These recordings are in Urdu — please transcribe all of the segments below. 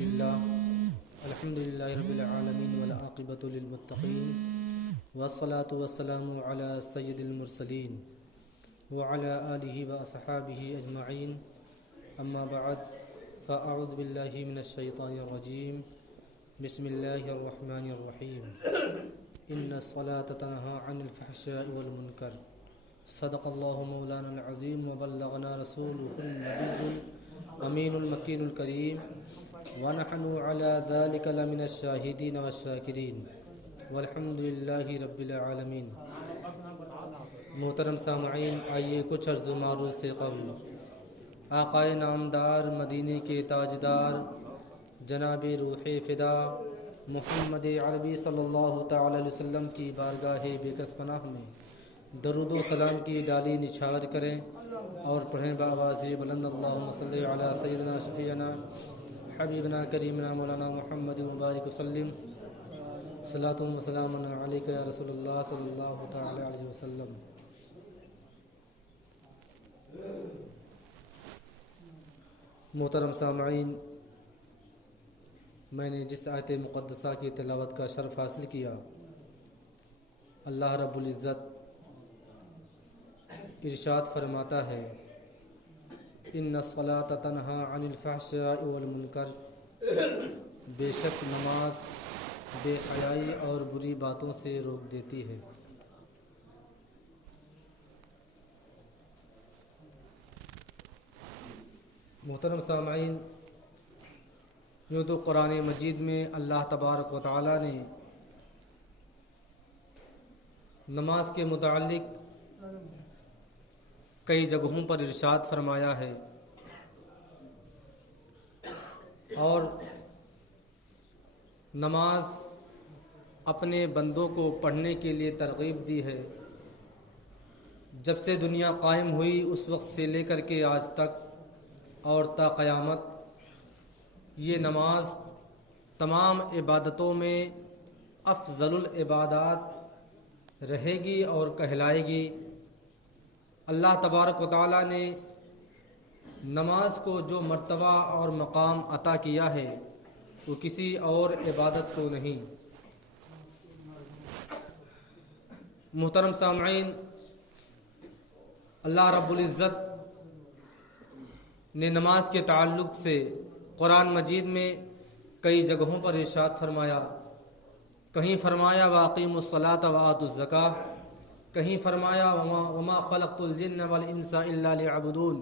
الحمد للہ رب العالمین والعاقبۃ للمتقین والصلاة والسلام علی سید المرسلین وعلی آلہ واصحابہ اجمعین اما بعد فاعوذ باللہ من الشیطان الرجیم بسم اللہ الرحمن الرحیم ان الصلاة تنہی عن الفحشاء والمنکر صدق اللہ مولانا العظیم وبلغنا رسولہ النبی امین المکین الکریم ونحن على ذلك لمن الشاہدین والشاکرین والحمد للہ رب العالمین۔ محترم سامعین، آئیے کچھ عرض و معروض سے قبل آقائے نامدار مدینے کے تاجدار جناب روح فدا محمد عربی صلی اللہ تعالی علیہ وسلم کی بارگاہ بےکس پناہ میں درود و سلام کی ڈالی نچھاور کریں اور پڑھیں بآواز بلند اللہم صلی علی سیدنا شفیعنا حبیبنا کریمنا مولانا محمد مبارک وسلم صلاۃ و سلام علیک یا رسول اللہ صلی اللہ تعالی علیہ وسلم۔ محترم سامعین، میں نے جس آیت مقدسہ کی تلاوت کا شرف حاصل کیا، اللہ رب العزت ارشاد فرماتا ہے ان الصلاۃ تنہی عن الفحشاء والمنکر، بے شک نماز بے حیائی اور بری باتوں سے روک دیتی ہے۔ محترم سامعین، یوں تو قرآن مجید میں اللہ تبارک و تعالی نے نماز کے متعلق کئی جگہوں پر ارشاد فرمایا ہے اور نماز اپنے بندوں کو پڑھنے کے لیے ترغیب دی ہے۔ جب سے دنیا قائم ہوئی اس وقت سے لے کر کے آج تک اور تا قیامت یہ نماز تمام عبادتوں میں افضل العبادات رہے گی اور کہلائے گی۔ اللہ تبارک و تعالی نے نماز کو جو مرتبہ اور مقام عطا کیا ہے وہ کسی اور عبادت کو نہیں۔ محترم سامعین، اللہ رب العزت نے نماز کے تعلق سے قرآن مجید میں کئی جگہوں پر ارشاد فرمایا۔ کہیں فرمایا وَأَقِيمُوا الصَّلَاةَ وَآتُوا الزَّكَاةَ، کہیں فرمایا وما خلقت الجن والانس الا ليعبدون۔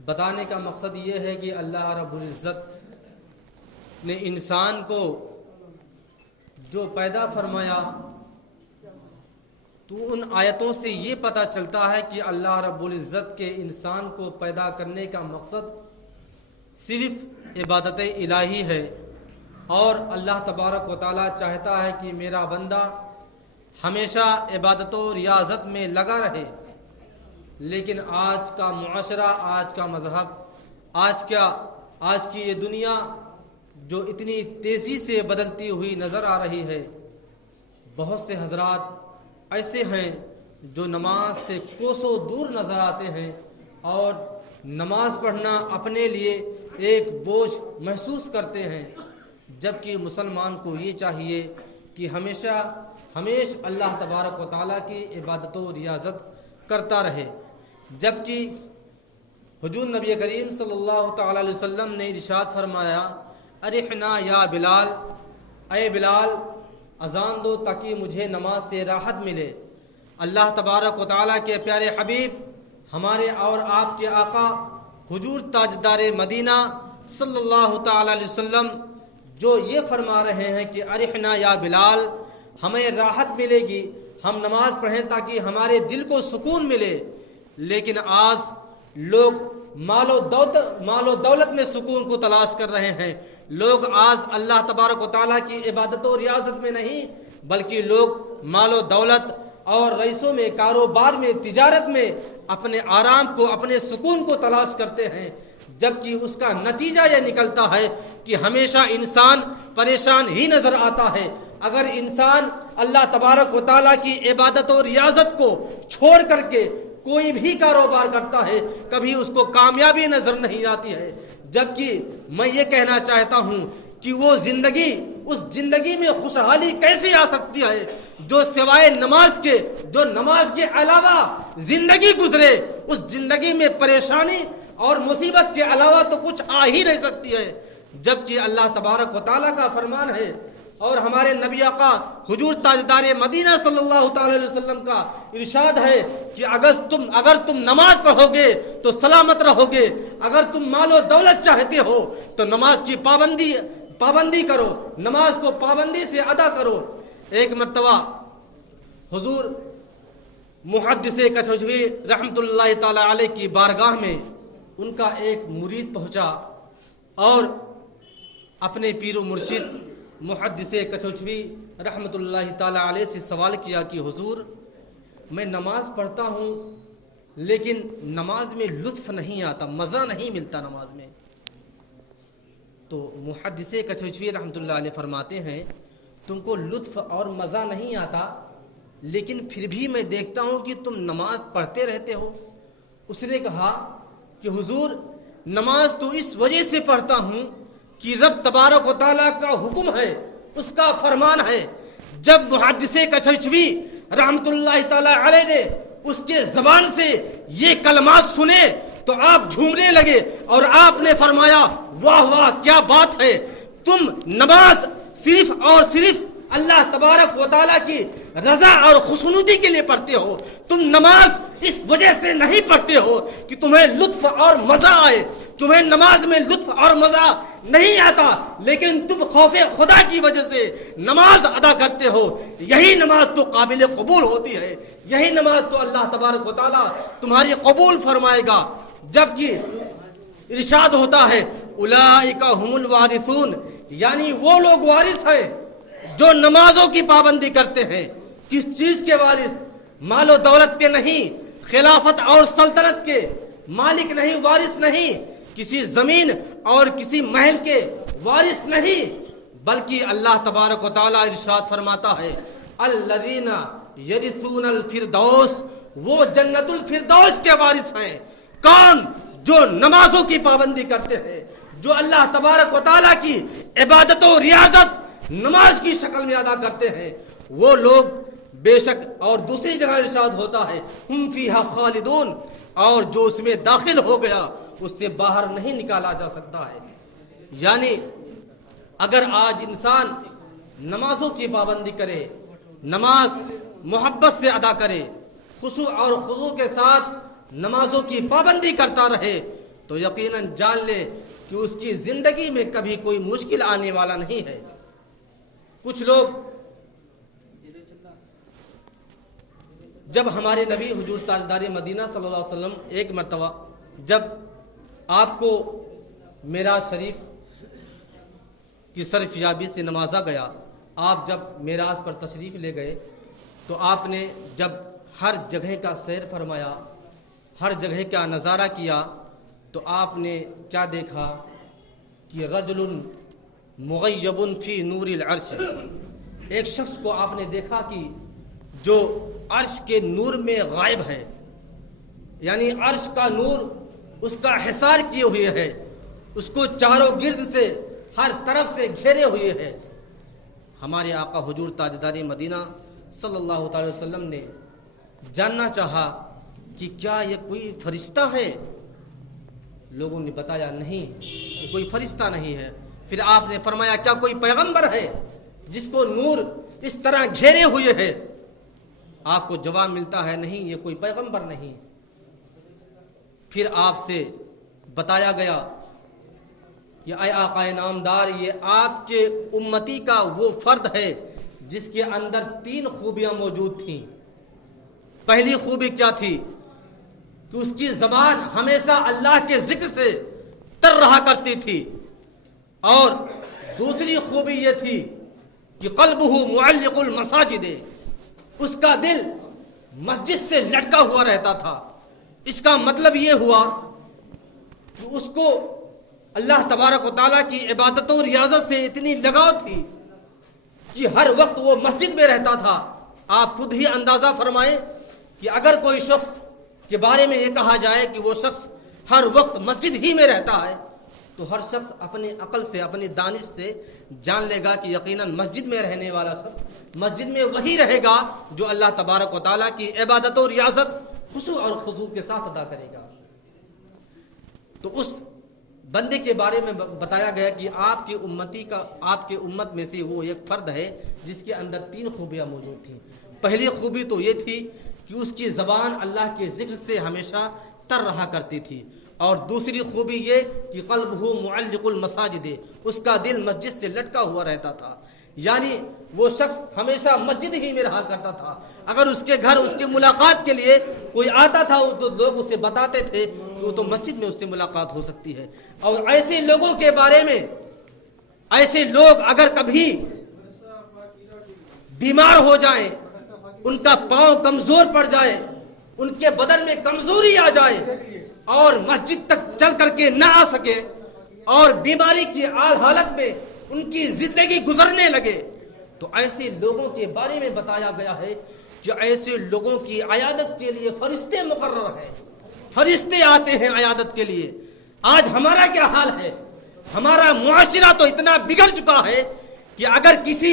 بتانے کا مقصد یہ ہے کہ اللہ رب العزت نے انسان کو جو پیدا فرمایا تو ان آیتوں سے یہ پتہ چلتا ہے کہ اللہ رب العزت کے انسان کو پیدا کرنے کا مقصد صرف عبادت الہی ہے، اور اللہ تبارک و تعالی چاہتا ہے کہ میرا بندہ ہمیشہ عبادت و ریاضت میں لگا رہے۔ لیکن آج کا معاشرہ، آج کا مذہب، آج کی یہ دنیا جو اتنی تیزی سے بدلتی ہوئی نظر آ رہی ہے، بہت سے حضرات ایسے ہیں جو نماز سے کوسوں دور نظر آتے ہیں اور نماز پڑھنا اپنے لیے ایک بوجھ محسوس کرتے ہیں، جبکہ مسلمان کو یہ چاہیے کہ ہمیشہ اللہ تبارک و تعالیٰ کی عبادت و ریاضت کرتا رہے۔ جبکہ حضور نبی کریم صلی اللہ تعالی علیہ وسلم نے ارشاد فرمایا ارحنا یا بلال، اے بلال اذان دو تاکہ مجھے نماز سے راحت ملے۔ اللہ تبارک و تعالیٰ کے پیارے حبیب، ہمارے اور آپ کے آقا حضور تاجدار مدینہ صلی اللہ تعالی علیہ وسلم جو یہ فرما رہے ہیں کہ ارحنا یا بلال، ہمیں راحت ملے گی، ہم نماز پڑھیں تاکہ ہمارے دل کو سکون ملے۔ لیکن آج لوگ مال و دولت میں سکون کو تلاش کر رہے ہیں۔ لوگ آج اللہ تبارک و تعالیٰ کی عبادت و ریاضت میں نہیں، بلکہ لوگ مال و دولت اور رئیسوں میں، کاروبار میں، تجارت میں اپنے آرام کو، اپنے سکون کو تلاش کرتے ہیں، جبکہ اس کا نتیجہ یہ نکلتا ہے کہ ہمیشہ انسان پریشان ہی نظر آتا ہے۔ اگر انسان اللہ تبارک و تعالیٰ کی عبادت و ریاضت کو چھوڑ کر کے کوئی بھی کاروبار کرتا ہے، کبھی اس کو کامیابی نظر نہیں آتی ہے، جبکہ میں یہ کہنا چاہتا ہوں کہ وہ زندگی، اس زندگی میں خوشحالی کیسے آ سکتی ہے جو سوائے نماز کے، جو نماز کے علاوہ زندگی گزرے، اس زندگی میں پریشانی اور مصیبت کے علاوہ تو کچھ آ ہی نہیں سکتی ہے۔ جبکہ اللہ تبارک و تعالیٰ کا فرمان ہے اور ہمارے نبی آقا حضور تاجدار مدینہ صلی اللہ تعالی علیہ وسلم کا ارشاد ہے کہ اگر تم نماز پڑھو گے تو سلامت رہو گے، اگر تم مال و دولت چاہتے ہو تو نماز کی پابندی کرو، نماز کو پابندی سے ادا کرو۔ ایک مرتبہ حضور محدث کچھوی رحمت اللہ تعالی علیہ کی بارگاہ میں ان کا ایک مرید پہنچا اور اپنے پیر و مرشد محدث کچھوی رحمت اللہ تعالی علیہ سے سوال کیا کہ حضور میں نماز پڑھتا ہوں لیکن نماز میں لطف نہیں آتا، مزہ نہیں ملتا نماز میں۔ تو محدث کچھوی رحمت اللہ علیہ فرماتے ہیں تم کو لطف اور مزہ نہیں آتا لیکن پھر بھی میں دیکھتا ہوں کہ تم نماز پڑھتے رہتے ہو۔ اس نے کہا کہ حضور نماز تو اس وجہ سے پڑھتا ہوں کہ رب تبارک و تعالیٰ کا حکم ہے، اس کا فرمان ہے۔ جب محدث کچھوی رحمت اللہ تعالی علیہ نے اس کے زبان سے یہ کلمات سنے تو آپ جھومنے لگے اور آپ نے فرمایا واہ واہ کیا بات ہے، تم نماز صرف اور صرف اللہ تبارک و تعالیٰ کی رضا اور خوشنودی کے لیے پڑھتے ہو، تم نماز اس وجہ سے نہیں پڑھتے ہو کہ تمہیں لطف اور مزہ آئے، تمہیں نماز میں لطف اور مزہ نہیں آتا لیکن تم خوف خدا کی وجہ سے نماز ادا کرتے ہو، یہی نماز تو قابل قبول ہوتی ہے، یہی نماز تو اللہ تبارک و تعالیٰ تمہاری قبول فرمائے گا۔ جبکہ ارشاد ہوتا ہے اولئک هم الوارثون، یعنی وہ لوگ وارث ہیں جو نمازوں کی پابندی کرتے ہیں۔ کس چیز کے وارث؟ مال و دولت کے نہیں، خلافت اور سلطنت کے مالک نہیں، وارث نہیں، کسی زمین اور کسی محل کے وارث نہیں، بلکہ اللہ تبارک و تعالیٰ ارشاد فرماتا ہے الذین یرثون الفردوس، وہ جنت الفردوس کے وارث ہیں۔ کون؟ جو نمازوں کی پابندی کرتے ہیں، جو اللہ تبارک و تعالیٰ کی عبادت و ریاضت نماز کی شکل میں ادا کرتے ہیں، وہ لوگ بے شک۔ اور دوسری جگہ ارشاد ہوتا ہے ہم فیہا خالدون، اور جو اس میں داخل ہو گیا اس سے باہر نہیں نکالا جا سکتا ہے۔ یعنی اگر آج انسان نمازوں کی پابندی کرے، نماز محبت سے ادا کرے، خشوع اور خضوع کے ساتھ نمازوں کی پابندی کرتا رہے تو یقیناً جان لے کہ اس کی زندگی میں کبھی کوئی مشکل آنے والا نہیں ہے۔ کچھ لوگ جب ہمارے نبی حضور تاجدار مدینہ صلی اللہ علیہ وسلم ایک مرتبہ جب آپ کو معراج شریف کی سرف یابی سے نوازا گیا، آپ جب معراج پر تشریف لے گئے تو آپ نے جب ہر جگہ کا سیر فرمایا، ہر جگہ کا نظارہ کیا تو آپ نے کیا دیکھا کہ رجل مغیب فی نور العرش، ایک شخص کو آپ نے دیکھا کہ جو عرش کے نور میں غائب ہے، یعنی عرش کا نور اس کا حصار کیے ہوئے ہے، اس کو چاروں گرد سے ہر طرف سے گھیرے ہوئے ہے۔ ہمارے آقا حضور تاجدار مدینہ صلی اللہ تعالی وسلم نے جاننا چاہا کہ کیا یہ کوئی فرشتہ ہے؟ لوگوں نے بتایا نہیں، یہ کوئی فرشتہ نہیں ہے۔ پھر آپ نے فرمایا کیا کوئی پیغمبر ہے جس کو نور اس طرح گھیرے ہوئے ہے؟ آپ کو جواب ملتا ہے نہیں، یہ کوئی پیغمبر نہیں۔ پھر آپ سے بتایا گیا کہ اے آقا نامدار، یہ آپ کے امتی کا وہ فرد ہے جس کے اندر 3 خوبیاں موجود تھیں۔ پہلی خوبی کیا تھی کہ اس کی زبان ہمیشہ اللہ کے ذکر سے تر رہا کرتی تھی، اور دوسری خوبی یہ تھی کہ قلبہ معلق المساجد، اس کا دل مسجد سے لٹکا ہوا رہتا تھا۔ اس کا مطلب یہ ہوا کہ اس کو اللہ تبارک و تعالیٰ کی عبادت و ریاضت سے اتنی لگاؤ تھی کہ ہر وقت وہ مسجد میں رہتا تھا۔ آپ خود ہی اندازہ فرمائیں کہ اگر کوئی شخص کے بارے میں یہ کہا جائے کہ وہ شخص ہر وقت مسجد ہی میں رہتا ہے تو ہر شخص اپنی عقل سے اپنی دانش سے جان لے گا کہ یقیناً مسجد میں رہنے والا شخص مسجد میں وہی رہے گا جو اللہ تبارک و تعالیٰ کی عبادت و ریاضت خشوع اور خضوع کے ساتھ ادا کرے گا۔ تو اس بندے کے بارے میں بتایا گیا کہ آپ کی امت میں سے وہ ایک فرد ہے جس کے اندر 3 خوبیاں موجود تھیں۔ پہلی خوبی تو یہ تھی کہ اس کی زبان اللہ کے ذکر سے ہمیشہ تر رہا کرتی تھی، اور دوسری خوبی یہ کہ قلبہ معلق المساجد، اس کا دل مسجد سے لٹکا ہوا رہتا تھا، یعنی وہ شخص ہمیشہ مسجد ہی میں رہا کرتا تھا۔ اگر اس کے گھر اس کی ملاقات کے لیے کوئی آتا تھا تو لوگ اسے بتاتے تھے کہ وہ تو مسجد میں اس سے ملاقات ہو سکتی ہے۔ اور ایسے لوگوں کے بارے میں، ایسے لوگ اگر کبھی بیمار ہو جائیں، ان کا پاؤں کمزور پڑ جائے، ان کے بدن میں کمزوری آ جائے اور مسجد تک چل کر کے نہ آ سکے اور بیماری کی حالت میں ان کی زندگی گزرنے لگے، تو ایسے لوگوں کے بارے میں بتایا گیا ہے کہ ایسے لوگوں کی عیادت کے لیے فرشتے مقرر ہیں، فرشتے آتے ہیں عیادت کے لیے۔ آج ہمارا کیا حال ہے؟ ہمارا معاشرہ تو اتنا بگڑ چکا ہے کہ اگر کسی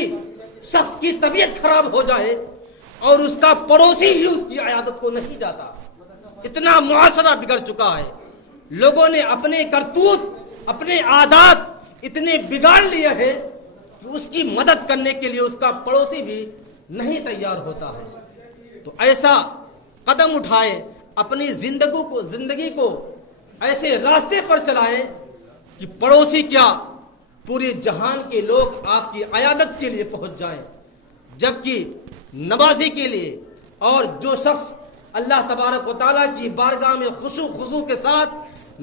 شخص کی طبیعت خراب ہو جائے اور اس کا پڑوسی ہی اس کی عیادت کو نہیں جاتا، اتنا معاشرہ بگڑ چکا ہے۔ لوگوں نے اپنے کرتوت، اپنے عادات اتنے بگاڑ لیے ہیں کہ اس کی مدد کرنے کے لیے اس کا پڑوسی بھی نہیں تیار ہوتا ہے۔ تو ایسا قدم اٹھائے، اپنی زندگی کو ایسے راستے پر چلائیں کہ پڑوسی کیا پورے جہان کے لوگ آپ کی عیادت کے لیے پہنچ جائیں، جبکہ نمازی کے لیے اور جو شخص اللہ تبارک و تعالیٰ کی بارگاہ میں خشوع خضوع کے ساتھ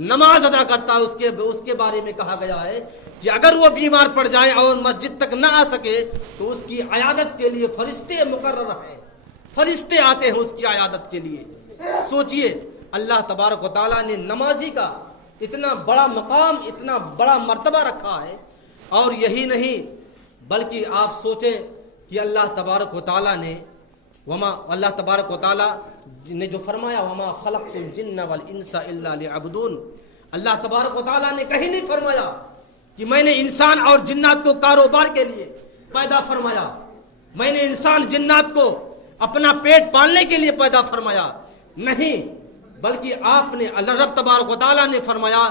نماز ادا کرتا ہے، اس کے بارے میں کہا گیا ہے کہ اگر وہ بیمار پڑ جائے اور مسجد تک نہ آ سکے تو اس کی عیادت کے لیے فرشتے مقرر ہیں، فرشتے آتے ہیں اس کی عیادت کے لیے۔ سوچئے اللہ تبارک و تعالیٰ نے نمازی کا اتنا بڑا مقام، اتنا بڑا مرتبہ رکھا ہے، اور یہی نہیں بلکہ آپ سوچیں کہ اللہ تبارک و تعالیٰ نے اللہ تبارک و تعالیٰ نے جو فرمایا وما خلقت الجن والانس الا ليعبدون، اللہ تبارک و تعالیٰ نے کہیں نہیں فرمایا کہ میں نے انسان اور جنات کو کاروبار کے لیے پیدا فرمایا، میں نے انسان جنات کو اپنا پیٹ پالنے کے لیے پیدا فرمایا، نہیں، بلکہ آپ نے اللہ رب تبارک و تعالیٰ نے فرمایا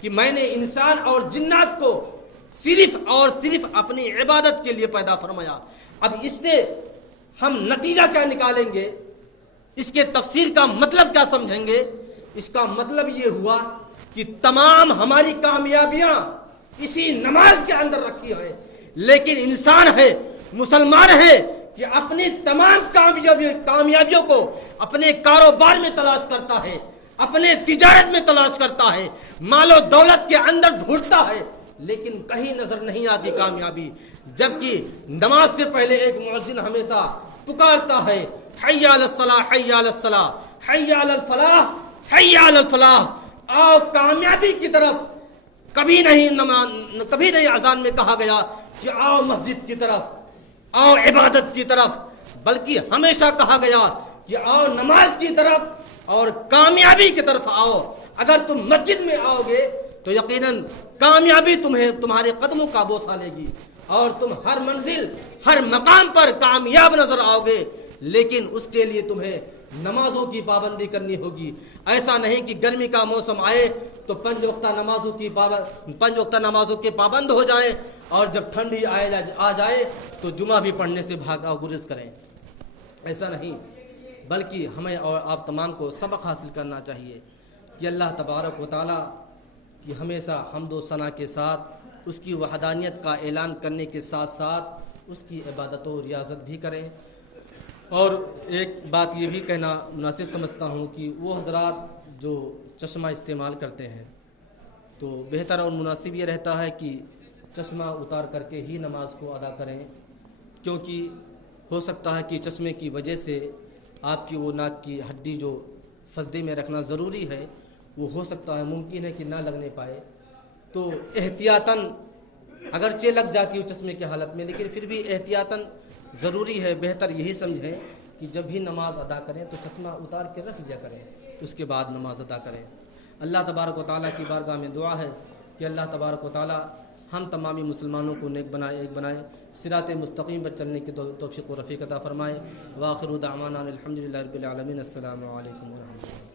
کہ میں نے انسان اور جنات کو صرف اور صرف اپنی عبادت کے لیے پیدا فرمایا۔ اب اس سے ہم نتیجہ کیا نکالیں گے؟ اس کے تفسیر کا مطلب کیا سمجھیں گے؟ اس کا مطلب یہ ہوا کہ تمام ہماری کامیابیاں اسی نماز کے اندر رکھی ہیں، لیکن انسان ہے، مسلمان ہے کہ اپنی تمام کامیابیوں کو اپنے کاروبار میں تلاش کرتا ہے، اپنے تجارت میں تلاش کرتا ہے، مال و دولت کے اندر ڈھونڈتا ہے، لیکن کہیں نظر نہیں آتی کامیابی، جبکہ نماز سے پہلے ایک مؤذن ہمیشہ پکارتا ہے حی علی الصلاح، حی علی الصلاح، حی علی الفلاح، حی علی الفلاح، آؤ کامیابی کی طرف۔ کبھی نہیں اذان میں کہا گیا کہ آؤ مسجد کی طرف، آؤ عبادت کی طرف، بلکہ ہمیشہ کہا گیا کہ آؤ نماز کی طرف اور کامیابی کی طرف آؤ۔ اگر تم مسجد میں آؤ گے تو یقیناً کامیابی تمہارے قدموں کا بوسہ لے گی اور تم ہر منزل، ہر مقام پر کامیاب نظر آؤ گے، لیکن اس کے لیے تمہیں نمازوں کی پابندی کرنی ہوگی۔ ایسا نہیں کہ گرمی کا موسم آئے تو 5 وقتہ نمازوں کے پابند ہو جائیں اور جب ٹھنڈی آ جائے تو جمعہ بھی پڑھنے سے بھاگا گریز کریں، ایسا نہیں، بلکہ ہمیں اور آپ تمام کو سبق حاصل کرنا چاہیے کہ اللہ تبارک و تعالیٰ کی ہمیشہ حمد و ثنا کے ساتھ اس کی وحدانیت کا اعلان کرنے کے ساتھ ساتھ اس کی عبادت و ریاضت بھی کریں۔ اور ایک بات یہ بھی کہنا مناسب سمجھتا ہوں کہ وہ حضرات جو چشمہ استعمال کرتے ہیں تو بہتر اور مناسب یہ رہتا ہے کہ چشمہ اتار کر کے ہی نماز کو ادا کریں، کیونکہ ہو سکتا ہے کہ چشمے کی وجہ سے آپ کی وہ ناک کی ہڈی جو سجدے میں رکھنا ضروری ہے وہ ہو سکتا ہے، ممکن ہے کہ نہ لگنے پائے، تو احتیاطاً اگرچہ لگ جاتی ہو چشمے کی حالت میں، لیکن پھر بھی احتیاطاً ضروری ہے، بہتر یہی سمجھیں کہ جب بھی نماز ادا کریں تو چشمہ اتار کے رکھ لیا کریں، اس کے بعد نماز ادا کریں۔ اللہ تبارک و تعالیٰ کی بارگاہ میں دعا ہے کہ اللہ تبارک و تعالی ہم تمامی مسلمانوں کو نیک بنائے، ایک بنائے، صراط مستقیم پر چلنے کی توفیق و رفیق عطا فرمائے۔ وآخر دعوانا الحمدللہ رب العالمین۔ السلام علیکم ورحمۃ اللہ۔